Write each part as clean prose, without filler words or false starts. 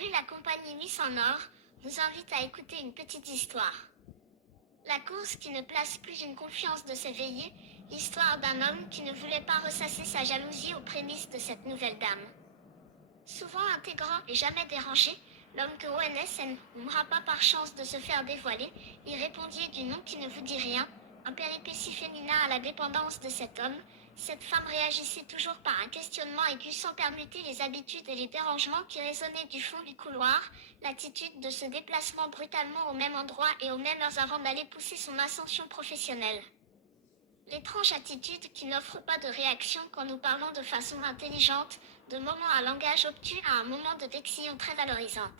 Salut, la compagnie Miss en Or vous invite à écouter une petite histoire. La course qui ne place plus une confiance de s'éveiller, l'histoire d'un homme qui ne voulait pas ressasser sa jalousie aux prémices de cette nouvelle dame. Souvent intégrant et jamais dérangé, l'homme que ONSN n'aura pas par chance de se faire dévoiler, y répondiez du nom qui ne vous dit rien, un péripétie féminin à la dépendance de cet homme. Cette femme réagissait toujours par un questionnement aigu sans permuter les habitudes et les dérangements qui résonnaient du fond du couloir, l'attitude de ce déplacement brutalement au même endroit et aux mêmes heures avant d'aller pousser son ascension professionnelle. L'étrange attitude qui n'offre pas de réaction quand nous parlons de façon intelligente, de moments à langage obtus à un moment de décision très valorisante.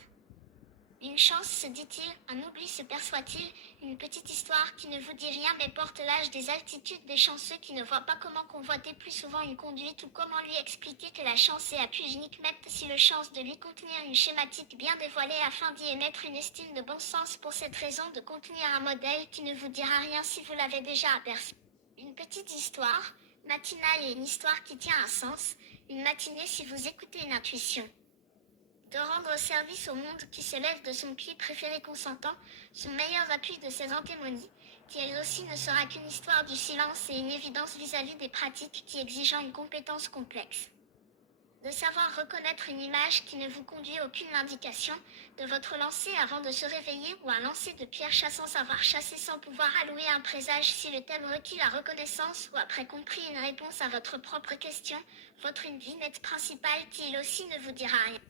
Une chance, se dit-il, un oubli, se perçoit-il, une petite histoire qui ne vous dit rien mais porte l'âge des altitudes des chanceux qui ne voient pas comment convoiter plus souvent une conduite ou comment lui expliquer que la chance est à plus unique même si le chance de lui contenir une schématique bien dévoilée afin d'y émettre une estime de bon sens pour cette raison de contenir un modèle qui ne vous dira rien si vous l'avez déjà aperçu. Une petite histoire, matinale et une histoire qui tient un sens, une matinée si vous écoutez une intuition. De rendre service au monde qui s'élève de son pied préféré consentant, son meilleur appui de ses antémonies, qui elle aussi ne sera qu'une histoire du silence et une évidence vis-à-vis des pratiques qui exigeant une compétence complexe. De savoir reconnaître une image qui ne vous conduit aucune indication, de votre lancer avant de se réveiller ou un lancer de pierre chassant savoir chasser sans pouvoir allouer un présage si le thème requis la reconnaissance ou après compris une réponse à votre propre question, votre une vinette principale qui elle aussi ne vous dira rien.